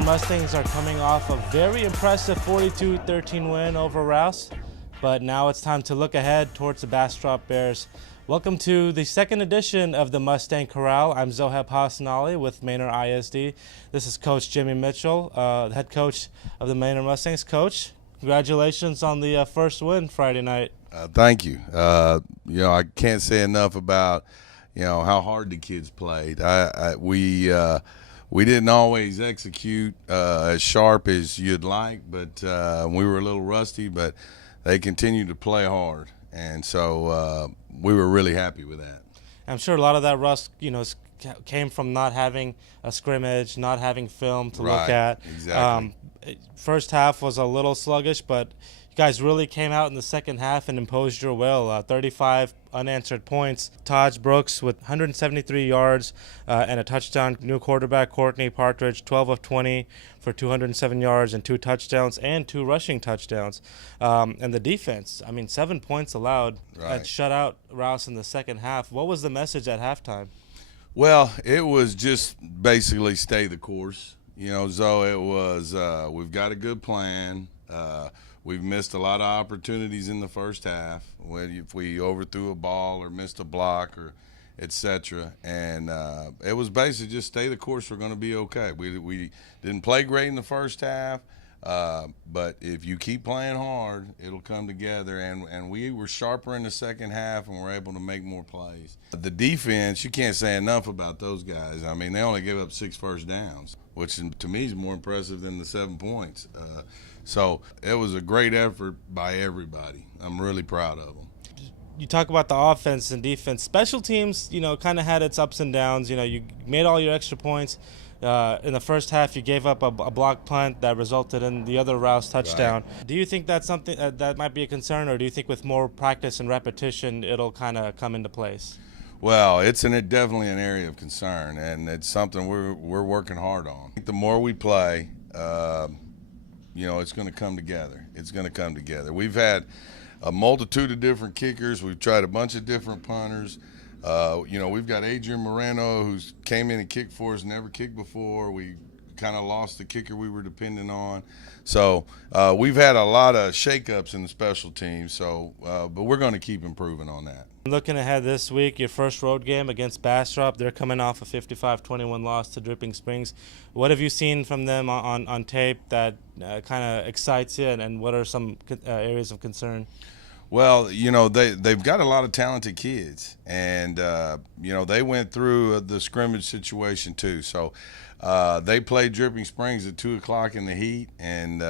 Manor Mustangs are coming off a very impressive 42-13 win over Rouse, but now it's time to look ahead towards the Bastrop Bears. Welcome to the second edition of the Mustang Corral. I'm Zoheb Hassanali with Manor ISD. This is Coach Jimmy Mitchell, the head coach of the Manor Mustangs. Coach, congratulations on the first win Friday night. Thank you. I can't say enough about how hard the kids played. We didn't always execute as sharp as you'd like, but we were a little rusty. But they continued to play hard, and so we were really happy with that. I'm sure a lot of that rust, came from not having a scrimmage, not having film to look at. Exactly. First half was a little sluggish, but you guys really came out in the second half and imposed your will. 35 unanswered points. Todd Brooks with 173 yards and a touchdown. New quarterback Courtney, Patridge, 12 of 20 for 207 yards and 2 touchdowns and 2 rushing touchdowns. And the defense, 7 points allowed. Right. Shut out Rouse in the second half. What was the message at halftime? Well, it was just basically stay the course. Zoe, it was we've got a good plan. We've missed a lot of opportunities in the first half if we overthrew a ball or missed a block or etc. And it was basically just stay the course. We're going to be okay. We didn't play great in the first half, but if you keep playing hard, it'll come together. And we were sharper in the second half and were able to make more plays. The defense, you can't say enough about those guys. They only gave up 6 first downs, which to me is more impressive than the 7 points. So it was a great effort by everybody. I'm really proud of them. You talk about the offense and defense. Special teams, kind of had its ups and downs. You made all your extra points. In the first half, you gave up a block punt that resulted in the other Rouse touchdown. Right. Do you think that's something that might be a concern, or do you think with more practice and repetition, it'll kind of come into place? Well, it's definitely an area of concern, and it's something we're working hard on. The more we play, it's going to come together. It's going to come together. We've had a multitude of different kickers. We've tried a bunch of different punters. We've got Adrian Moreno, who's came in and kicked for us, never kicked before. We kind of lost the kicker we were dependent on. So we've had a lot of shakeups in the special teams. But we're going to keep improving on that. Looking ahead this week, your first road game against Bastrop. They're coming off a 55-21 loss to Dripping Springs. What have you seen from them on tape that kind of excites you, and what are some areas of concern? Well, they've got a lot of talented kids, and they went through the scrimmage situation too. So they played Dripping Springs at 2 o'clock in the heat, and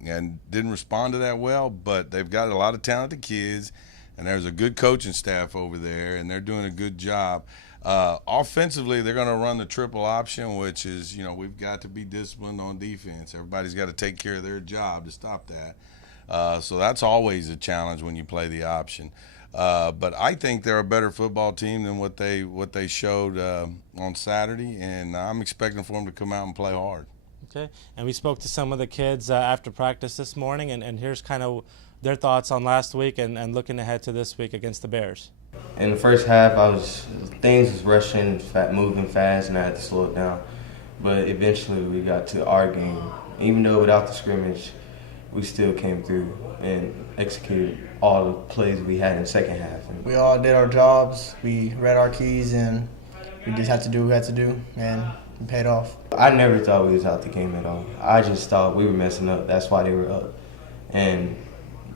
didn't respond to that well. But they've got a lot of talented kids, and there's a good coaching staff over there, and they're doing a good job. Offensively, they're going to run the triple option, which is we've got to be disciplined on defense. Everybody's got to take care of their job to stop that. So that's always a challenge when you play the option. But I think they're a better football team than what they showed on Saturday, and I'm expecting for them to come out and play hard. Okay, and we spoke to some of the kids after practice this morning, and here's kind of their thoughts on last week and looking ahead to this week against the Bears. In the first half, things was rushing, moving fast, and I had to slow it down. But eventually we got to our game. Even though without the scrimmage, we still came through and executed all the plays we had in the second half. We all did our jobs. We read our keys, and we just had to do what we had to do, and it paid off. I never thought we was out the game at all. I just thought we were messing up. That's why they were up. And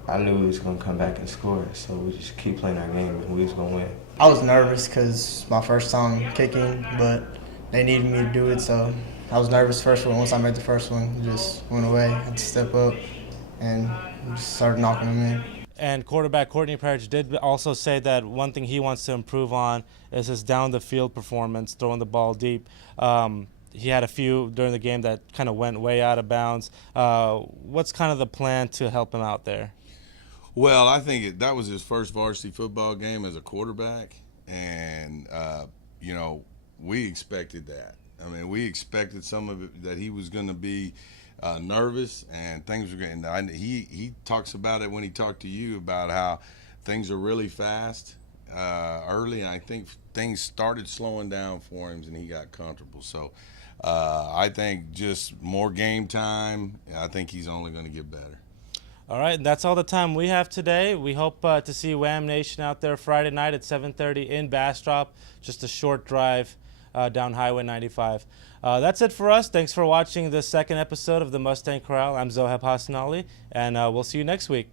I knew we was going to come back and score, so we just keep playing our game, and we was going to win. I was nervous because my first time kicking, but they needed me to do it, so I was nervous first one. Once I made the first one, it just went away. I had to step up and just started knocking them in. And quarterback Courtney Patridge did also say that one thing he wants to improve on is his down-the-field performance, throwing the ball deep. He had a few during the game that kind of went way out of bounds. What's kind of the plan to help him out there? Well, I think that was his first varsity football game as a quarterback, and we expected that. We expected some of it, that he was going to be nervous and things were getting. He talks about it when he talked to you about how things are really fast early, and I think things started slowing down for him and he got comfortable. So I think just more game time. I think he's only going to get better. All right, and that's all the time we have today. We hope to see Wham Nation out there Friday night at 7:30 in Bastrop. Just a short drive down Highway 95. That's it for us. Thanks for watching the second episode of the Mustang Corral. I'm Zoheb Hassanali, and we'll see you next week.